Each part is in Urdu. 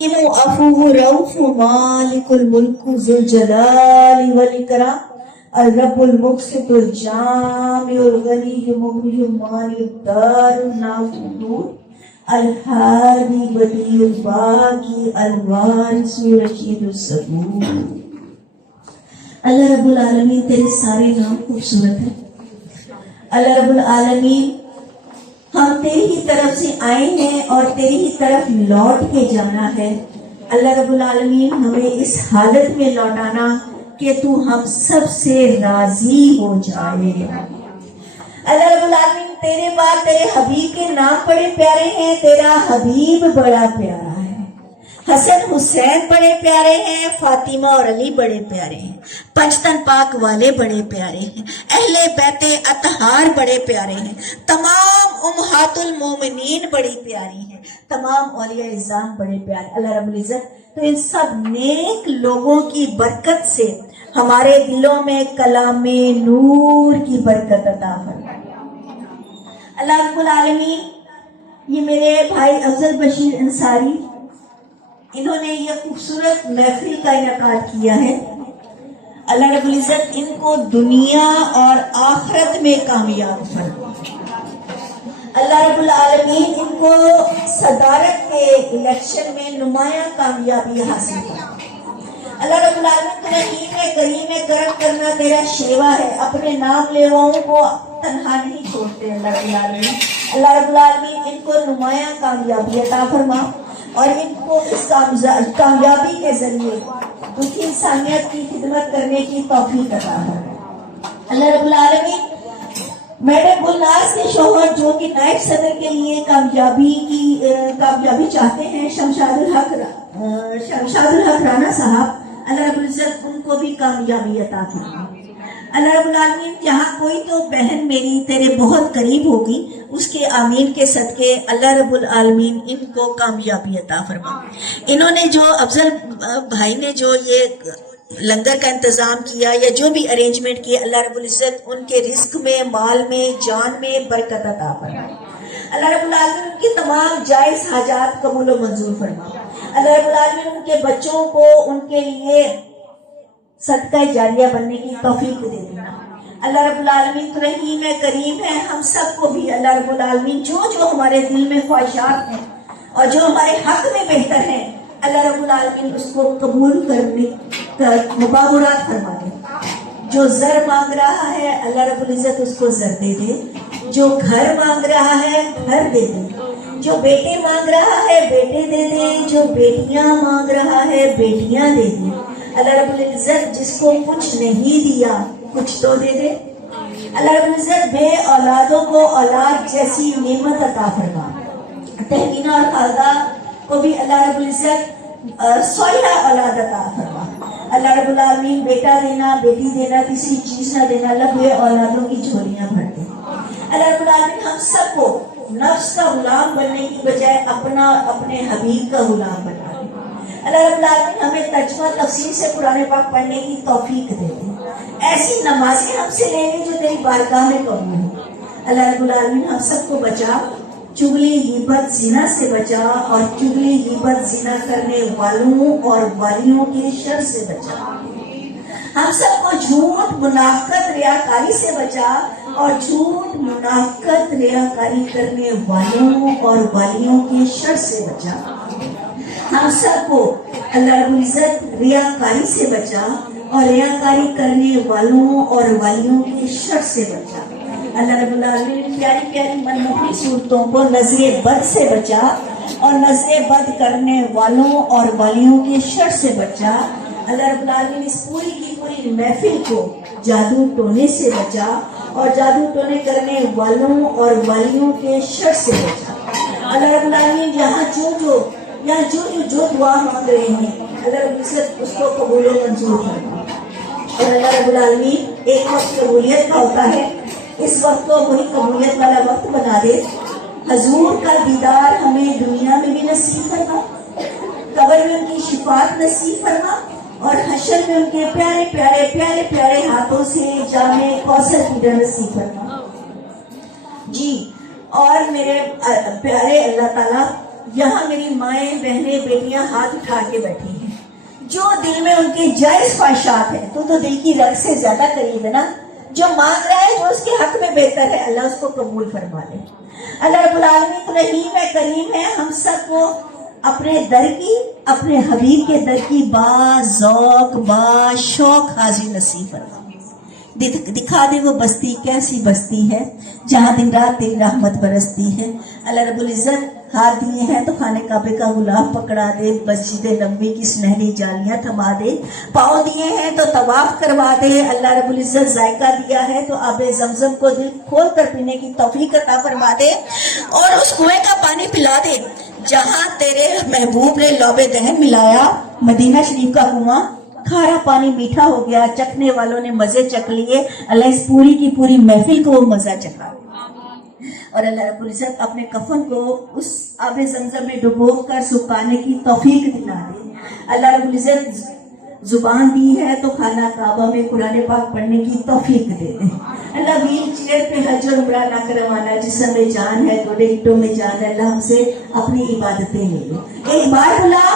عفو رؤوف مالک الملک ذو الجلال والاکرام الرب المقسط الجامع الغنی مغنی المانی الدار النافع الحادی بدیع الباقی الوارث رشید الصبور۔ اللہ رب العالمین تیرے سارے نام خوبصورت ہیں۔ اللہ رب العالمین ہم تیری ہی طرف سے آئے ہیں اور تیری ہی طرف لوٹ کے جانا ہے۔ اللہ رب العالمین ہمیں اس حالت میں لوٹانا کہ تو ہم سب سے راضی ہو جائے۔ اللہ رب العالمین تیرے بعد تیرے حبیب کے نام بڑے پیارے ہیں، تیرا حبیب بڑا پیارا ہے، حسن حسین بڑے پیارے ہیں، فاطمہ اور علی بڑے پیارے ہیں، پنجتن پاک والے بڑے پیارے ہیں، اہل بیت اطہار بڑے پیارے ہیں، تمام امہات المومنین بڑی پیاری ہیں، تمام اولیاء اعظام بڑے پیارے۔ اللہ رب العزت تو ان سب نیک لوگوں کی برکت سے ہمارے دلوں میں کلام نور کی برکت عطا فرمائے۔ اللہ رب العالمین یہ میرے بھائی افضل بشیر انصاری انہوں نے یہ خوبصورت محفل کا انعقاد کیا ہے۔ اللہ رب العزت ان کو دنیا اور آخرت میں کامیاب فرمائے۔ اللہ رب العالمین ان کو صدارت کے الیکشن میں نمایاں کامیابی حاصل کرے۔ اللہ رب العالمین تو رحیم کریم کرم کرنا تیرا شیوا ہے، اپنے نام لیواؤں کو تنہا نہیں چھوڑتے۔ اللہ رب العالمین ان کو نمایاں کامیابی عطا فرما اور ان کو اس کامیابی کے ذریعے ان کی انسانیت کی خدمت کرنے کی توفیق عطا فرما۔ اللہ رب العالمین میڈم گلناز کے شوہر جو کہ نائب صدر کے لیے کامیابی چاہتے ہیں، شمشاد الحق رانا صاحب، اللہ رب العزت ان کو بھی کامیابی عطا فرما۔ اللہ رب العالمین جہاں کوئی تو بہن میری تیرے بہت قریب ہوگی اس کے آمین کے صدقے اللہ رب العالمین ان کو کامیابی عطا فرما۔ انہوں نے جو افضل بھائی نے جو یہ لنگر کا انتظام کیا یا جو بھی ارینجمنٹ کیا، اللہ رب العزت ان کے رزق میں، مال میں، جان میں برکت عطا فرما۔ اللہ رب العالمین ان کی تمام جائز حاجات قبول و منظور فرما۔ اللہ رب العالمین ان کے بچوں کو ان کے لیے صدقہ جاریہ بننے کی توفیق دے دینا۔ اللہ رب العالمین تو رحیم کریم ہے، ہم سب کو بھی اللہ رب العالمین جو ہمارے دل میں خواہشات ہیں اور جو ہمارے حق میں بہتر ہیں، اللہ رب العالمین اس کو قبول کرنے کا مبارکات فرما دے۔ جو زر مانگ رہا ہے اللہ رب العزت اس کو زر دے دے، جو گھر مانگ رہا ہے گھر دے دے، جو بیٹے مانگ رہا ہے بیٹے دے دے، جو بیٹیاں مانگ رہا ہے بیٹیاں دے دے۔ اللہ رب العزت جس کو کچھ نہیں دیا کچھ تو دے دے۔ اللہ رب العزت بے اولادوں کو اولاد جیسی نعمت عطا فرما۔ تہمینہ اور خالدہ کو بھی اللہ رب العزت صالحہ اولاد عطا فرما۔ اللہ رب العالمین بیٹا دینا، بیٹی دینا، کسی چیز نہ دینا، اللہ بے اولادوں کی جھولیاں بھر دے۔ اللہ رب العالمین ہم سب کو نفس کا غلام بننے کی بجائے اپنے حبیب کا غلام بنا دے۔ اللہ رب العالمین ہمیں ترجمہ تفسیر سے قرآن پاک پڑھنے کی توفیق دے دے، ایسی نمازیں ہم سے لے لے جو تیری بارگاہ میں قبول ہو۔ اللہ رب العالمین ہم سب کو بچا، چغلی غیبت زنا سے بچا اور چغلی غیبت زنا کرنے والوں اور والیوں کے شر سے بچا۔ ہم سب کو جھوٹ منافقت ریاکاری سے بچا اور جھوٹ منافقت ریاکاری کرنے والوں اور والیوں کے شر سے بچا۔ ہم سب کو اللہ رب العزت ریاکاری سے بچا اور ریاکاری کرنے والوں اور والیوں کے شر سے بچا۔ اللہ رب العالمین پیاری پیاری منموہی صورتوں کو نظر بد سے بچا اور نظر بد کرنے والوں اور والیوں کے شر سے بچا۔ اللہ رب العالمین اس پوری کی پوری محفل کو جادو ٹونے سے بچا اور جادو ٹونے کرنے والوں اور والیوں کے شر سے بچا۔ اللہ رب العالمین یہاں جو دعا مانگ رہے ہیں اللہ رب العزت اس کو قبول و منظور کرنا۔ اور اللہ رب العالمین ایک وقت قبولیت کا ہوتا ہے، اس وقت کو وہی قبولیت والا وقت بنا دے۔ حضور کا دیدار ہمیں دنیا میں بھی نصیب فرما، قبر میں ان کی شفاعت نصیب فرما اور حشر میں ان کے پیارے پیارے پیارے پیارے ہاتھوں سے جام کوثر پینا نصیب فرما۔ جی اور میرے پیارے اللہ تعالیٰ یہاں میری مائیں بہنیں بیٹیاں ہاتھ اٹھا کے بیٹھی ہیں، جو دل میں ان کے جائز خواہشات ہیں، تو دل کی رگ سے زیادہ قریب ہے نا، جو مانگ رہا ہے جو اس کے حق میں بہتر ہے، اللہ اس کو قبول فرما لے۔ اللہ رب العالمین رحیم ہے، کریم ہے، ہم سب کو اپنے در کی، اپنے حبیب کے در کی با ذوق با شوق حاضری نصیب فرما، دکھا دے وہ بستی کیسی بستی ہے جہاں دن رات تیری رحمت برستی ہے۔ اللہ رب العزت ہاتھ دیے ہیں تو خانہ کعبے کا غلاف پکڑا دے، مسجد نبوی کی سنہری جالیاں تھما دے، پاؤں دیے ہیں تو طواف کروا دے۔ اللہ رب العزت ذائقہ دیا ہے تو آب زمزم کو دل کھول کر پینے کی توفیق عطا فرما دے، اور اس کنویں کا پانی پلا دے جہاں تیرے محبوب نے لوب دہن ملایا۔ مدینہ شریف کا کنواں کھارا پانی میٹھا ہو گیا، چکھنے والوں نے مزے چکھ لیے، اللہ اس پوری کی پوری محفل کو وہ مزہ چکھا، اور اللہ رب العزت اپنے کفن کو اس آب زمزم میں ڈبو کر سکھانے کی توفیق دلا دے۔ اللہ رب العزت زبان دی ہے تو خانہ کعبہ میں قرآن پاک پڑھنے کی توفیق دے دے۔ اللہ ویل چیئر پہ حج اور عمرہ نہ کروانا، جسم میں جان ہے تو ڈیٹوں میں جان ہے، اللہ ہم سے اپنی عبادتیں لے لے، ایک بار بلا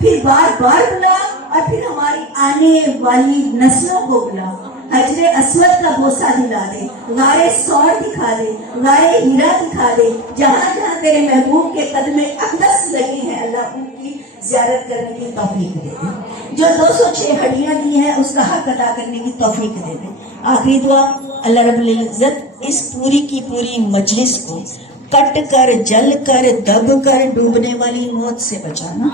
پھر بار بار بلا، اور پھر ہماری آنے والی نسلوں کو بلا، حجر اسود کا بوسہ دلا دے، غار سور دکھا دے، غار ہیرا دکھا دے، جہاں جہاں تیرے محبوب کے قدم اقدس لگے ہیں اللہ ان کی زیارت کرنے کی توفیق دے دے، جو 206 ہڈیاں دی ہیں اس کا حق ادا کرنے کی توفیق دے دے۔ آخری دعا، اللہ رب العزت اس پوری کی پوری مجلس کو کٹ کر جل کر دب کر ڈوبنے والی موت سے بچانا،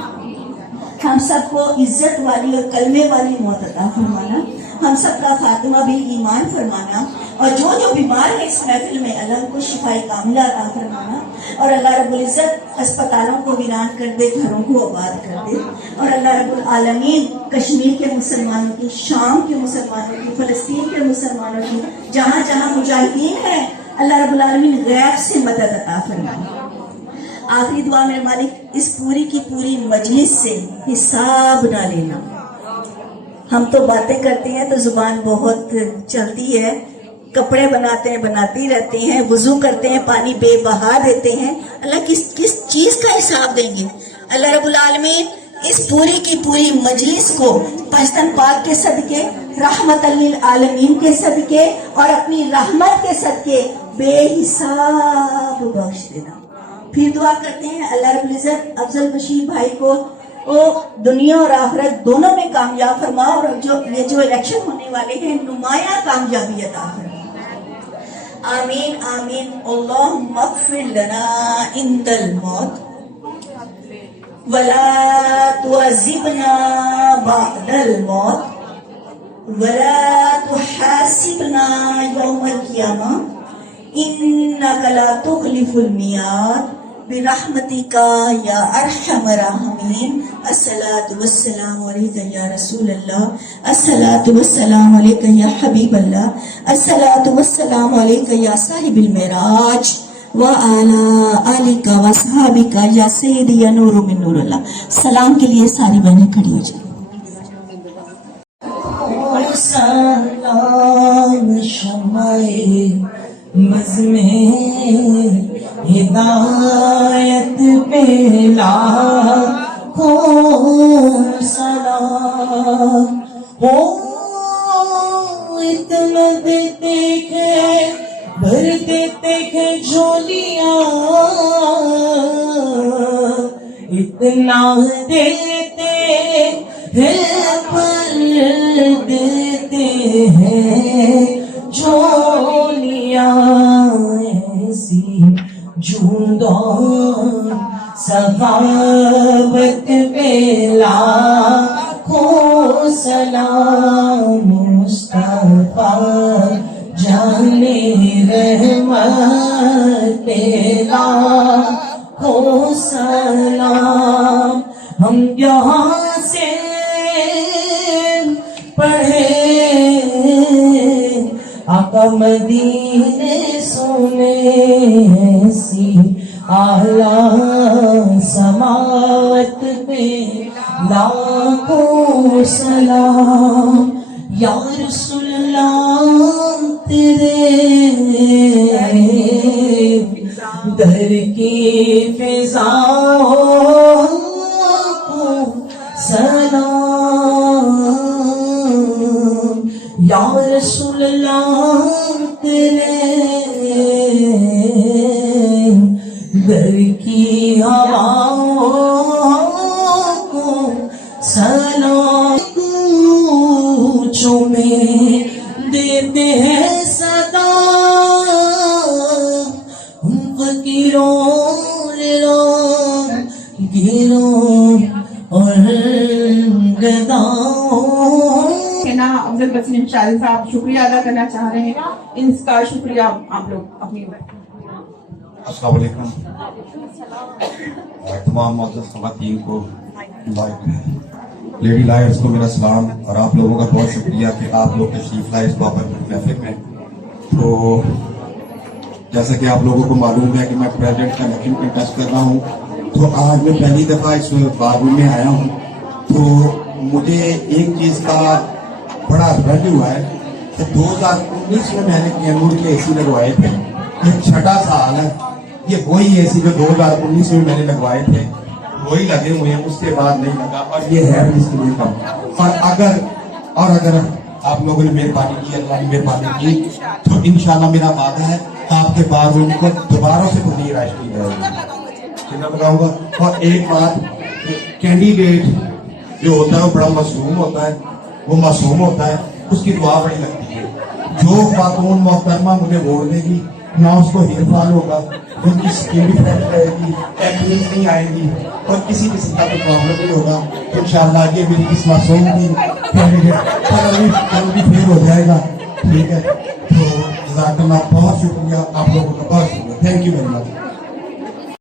ہم سب کو عزت والی اور کلمے والی موت عطا فرمانا، ہم سب کا خاتمہ بھی ایمان فرمانا، اور جو بیمار ہے اس محفل میں اللہ کو شفاء کاملہ عطا فرمانا، اور اللہ رب العزت اسپتالوں کو ویران کر دے، گھروں کو آباد کر دے، اور اللہ رب العالمین کشمیر کے مسلمانوں کی، شام کے مسلمانوں کی، فلسطین کے مسلمانوں کی، جہاں جہاں مجاہدین ہیں اللہ رب العالمین غیب سے مدد عطا فرمانا۔ آخری دعا میرے مالک، اس پوری کی پوری مجلس سے حساب نہ لینا، ہم تو باتیں کرتے ہیں تو زبان بہت چلتی ہے، کپڑے بناتے ہیں بناتی رہتے ہیں، وضو کرتے ہیں پانی بے بہا دیتے ہیں، اللہ کس چیز کا حساب دیں گے؟ اللہ رب العالمین اس پوری کی پوری مجلس کو پشتن پاک کے صدقے، رحمت للعالمین کے صدقے اور اپنی رحمت کے صدقے بے حساب بخش دینا۔ پھر دعا کرتے ہیں اللہ رب العزت افضل بشیر بھائی کو وہ دنیا اور آخرت دونوں میں کامیاب فرما، اور جو الیکشن ہونے والے ہیں نمایاں کامیابی عطا فرما، آمین آمین۔ اللہم اغفر لنا عند الموت ولا تعذبنا بعد الموت ولا تحاسبنا یوم القیامہ انک لا تخلف المیعاد برحمتک یا ارحم الراحمین۔ الصلاۃ والسلام علیک یا رسول اللہ، الصلاۃ والسلام علیک یا حبیب اللہ، الصلاۃ والسلام علیک یا صاحب المعراج وعلی آلک وصحابک یا سیدی یا نور من نور اللہ۔ سلام کے لیے ساری بہنیں کھڑی ہو جائیں۔ سلام شمع بز میں ہدایت پہ لاکھوں سلام، ہو اتنا دیتے کہ بھر دیتے کہ جھولیاں، اتنا دیتے ہیں پر دیتے ہیں جھولیاں، ایسی جودان سخاوت پہ لاکھوں سلام، مصطفیٰ جانے رحمت پہ لاکھوں سلام۔ ہم یہاں سے پڑھے آقا مدینے سونے، ایسی اعلیٰ سماوت پہ لاکھوں سلام، یا رسول اللہ تیرے در کی فضاؤں کو سلام یا رسول اللہ تیرے در کی ہواؤں کو سلام چومے دیتے ہیں صدا ان فقیروں گیروں اور گداؤں نا افضل بسیم انشاءاللہ صاحب شکریہ ادا کرنا چاہ رہے ہیں. ان کا شکریہ آپ لوگ اپنی السلام علیکم. تمام معزز خواتین کو لیڈی لائرز کو میرا سلام اور آپ لوگوں کا بہت شکریہ کہ آپ لوگ تشریف لائے اس بابر محفل میں. تو جیسا کہ آپ لوگوں کو معلوم ہے کہ میں پریزیڈنٹ کا الیکشن کنٹیسٹ کر رہا ہوں, تو آج میں پہلی دفعہ اس بارگاہ میں آیا ہوں. تو مجھے ایک چیز کا بڑا رنج ہوا ہے کہ 2019 میں نے کیمور کے اے سی لگوائے تھے. یہ چھٹا سال ہے, یہ وہی اے سی جو 2019 میں نے لگوائے تھے وہی لگے ہوئے ہیں, اس کے بعد نہیں لگا. اور یہ ہے بھی اس کے لیے کم. اور اگر آپ لوگوں نے مہربانی کی, اللہ نے مہربانی کی, تو انشاءاللہ میرا وعدہ ہے آپ کے بعد ان کو دوبارہ سے پوری رائش کی جائے گی. کتنا بتاؤں گا. اور ایک بات, کینڈیڈیٹ جو ہوتا ہے وہ بڑا معصوم ہوتا ہے, وہ معصوم ہوتا ہے, اس کی دعا بڑی لگتی ہے. جو خاتون محترمہ مجھے ووٹ دے گی نہ اس کو ہیر فال ہوگا, ان کی اسکن بھی فریش رہے گی, ایکنیز نہیں آئے گی, اور کسی قسم کا کوئی پرابلم نہیں ہوگا. انشاءاللہ یہ میری اس معصوم کی کینڈیڈیٹ کل بھی فیل ہو جائے گا. ٹھیک ہے, تو جزاک اللہ, بہت شکریہ آپ لوگوں کا, بہت شکریہ. Thank you very much.